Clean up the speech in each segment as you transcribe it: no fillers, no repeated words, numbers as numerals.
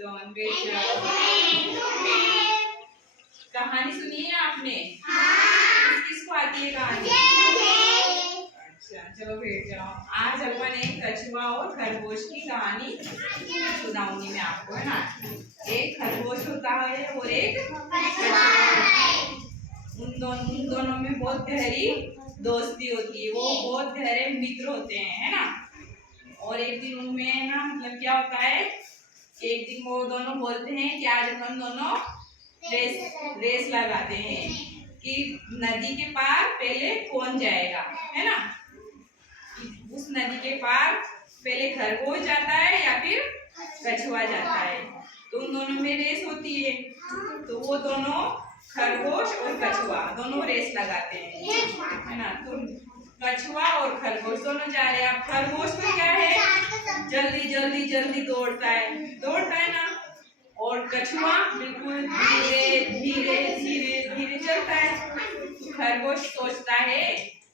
Don बैठ जाओ। कहानी सुनी है आपने? किसको आती है कहानी? अच्छा चलो बैठ जाओ। आज अपन एक कछुआ और खरगोश की कहानी सुनाऊंगी मैं आपको, है ना। एक खरगोश होता है और एक कछुआ। उन दोनों में बहुत गहरी दोस्ती होती है, वो बहुत गहरे मित्र होते हैं, है ना। और एक दिन उनमें ना मतलब क्या होता है, एक दिन वो दोनों बोलते हैं कि आज अपन दोनों रेस लगाते हैं कि नदी के पार पहले कौन जाएगा, है ना। उस नदी के पार पहले खरगोश जाता है या फिर कछुआ जाता है। तो उन दोनों में रेस होती है। तो वो दोनों खरगोश और कछुआ दोनों रेस लगाते हैं, है ना। तो कछुआ और खरगोश दोनों जा रहे हैं। अब खरगोश तो क्या है, जल्दी जल्दी जल्दी दौड़ता है ना। और कछुआ बिल्कुल धीरे धीरे धीरे धीरे चलता है। खरगोश सोचता है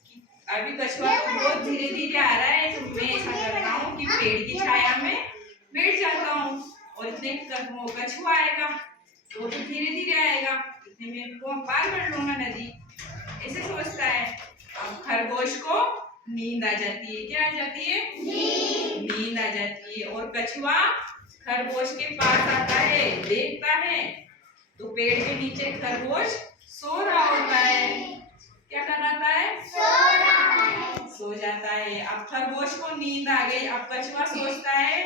कि अभी कछुआ तो बहुत धीरे धीरे आ रहा है, तो मैं ऐसा करता हूँ कि पेड़ की छाया में बैठ जाता हूँ और इतने कछुआ आएगा तो वो तो धीरे धीरे आएगा, इतने में को पार कर लूंगा नदी, ऐसे सोचता है। अब खरगोश को नींद आ जाती है। क्या आ जाती है? नींद आ जाती है। और कछुआ खरगोश के पास आता है, देखता है तो पेड़ के नीचे खरगोश सो रहा होता है। क्या कर रहा है? सो जाता है। अब खरगोश को नींद आ गई। अब कछुआ सोचता है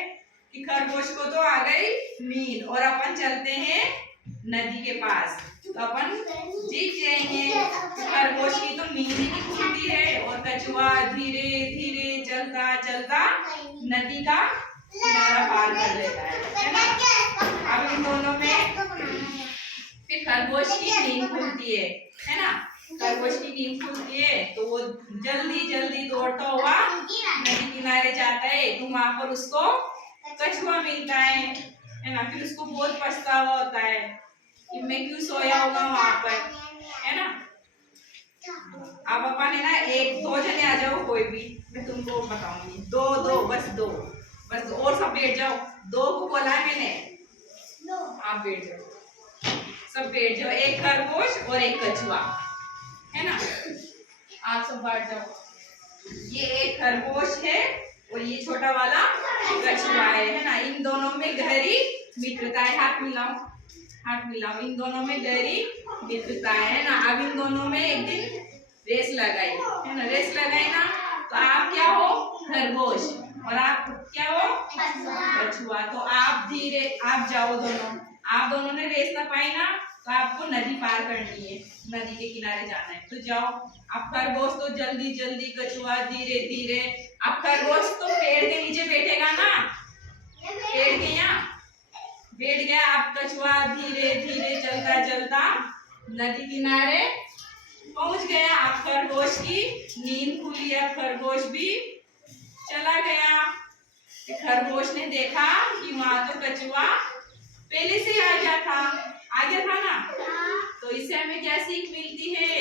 कि खरगोश को तो आ गई नींद और अपन चलते हैं नदी के पास, तो अपन जीत जाएंगे। खरगोश की तो नींद ही नहीं खुलती है और कछुआ धीरे धीरे चलता चलता नदी का किनारा पार कर लेता है ना। अब इन दोनों में फिर खरगोश की नींद खुलती है ना। खरगोश की नींद खुलती है तो वो जल्दी जल्दी दौड़ता हुआ नदी किनारे जाता है। तो वहां पर उसको कछुआ मिलता है ना। फिर उसको बहुत पछतावा होता है कि मैं क्यों सोया होगा वहां पर, है ना। अब अपन है ना, एक दो जने आ जाओ, कोई भी, मैं तुमको बताऊंगी। दो बस दो और सब बैठ जाओ। दो को बोला है मैंने, आप बैठ जाओ, सब बैठ जाओ। एक खरगोश और एक कछुआ, है ना। आप सब बैठ जाओ। ये एक खरगोश है और ये छोटा वाला कछुआ है ना। इन दोनों में गहरी मित्रता है। हाथ मिलाओ। इन दोनों में गहरी मित्रता है ना। अब इन दोनों में एक दिन रेस लगाई, है ना। रेस लगाई ना, तो आप क्या हो? खरगोश, और आप क्या हो? कछुआ। तो आप जाओ दोनों। आप दोनों ने रेस ना पाई ना, तो आपको नदी पार करनी है, नदी के किनारे जाना है, तो जाओ। आप खरगोश तो जल्दी जल्दी, कछुआ धीरे धीरे। अब खरगोश तो पेड़ के नीचे बैठेगा ना, पेड़ के यहाँ बैठ गया। आप कछुआ धीरे धीरे चलता चलता नदी किनारे पहुंच गया। आप खरगोश की नींद खुली। अब खरगोश भी चला गया। खरगोश ने देखा कि वहां तो कछुआ पहले से आ गया था ना। तो इससे हमें क्या सीख मिलती है?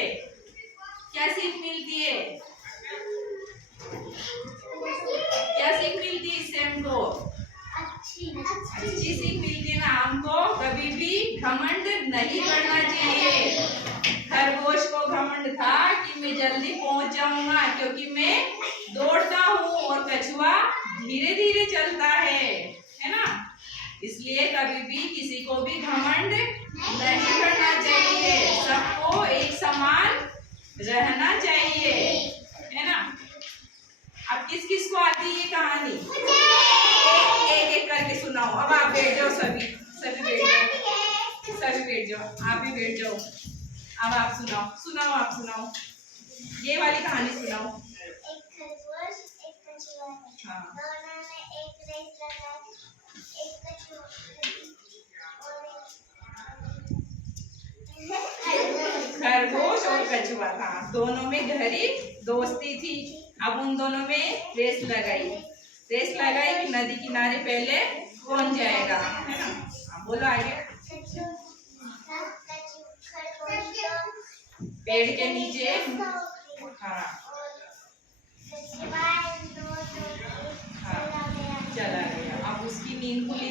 क्या सीख मिलती है? क्या सीख मिलती है इससे हमको? अच्छी सीख मिलती है ना। हमको कभी भी घमंड नहीं करना चाहिए। खरगोश को घमंड था कि मैं जल्दी पहुंच जाऊंगा क्योंकि मैं दौड़ता हूँ और कछुआ धीरे धीरे चलता है ना। इसलिए कभी भी किसी को भी घमंड नहीं करना चाहिए। सबको एक समान रहना चाहिए, है ना। अब किस किस को आती है कहानी? एक एक करके सुनाओ। अब आप बैठ जाओ, सभी बैठ जाओ, आप भी बैठ जाओ। अब आप सुनाओ, ये वाली कहानी सुनाओ। एक खरगोश, एक कछुआ, हाँ। दोनों ने एक रेस लगाई। एक कछुआ खरगोश और कछुआ था, दोनों में गहरी दोस्ती थी। अब उन दोनों में रेस लगाई कि नदी किनारे पहले कौन जाएगा, है ना। बोलो आगे। पेड़ के नीचे, हाँ चला गया। अब उसकी नींद खुली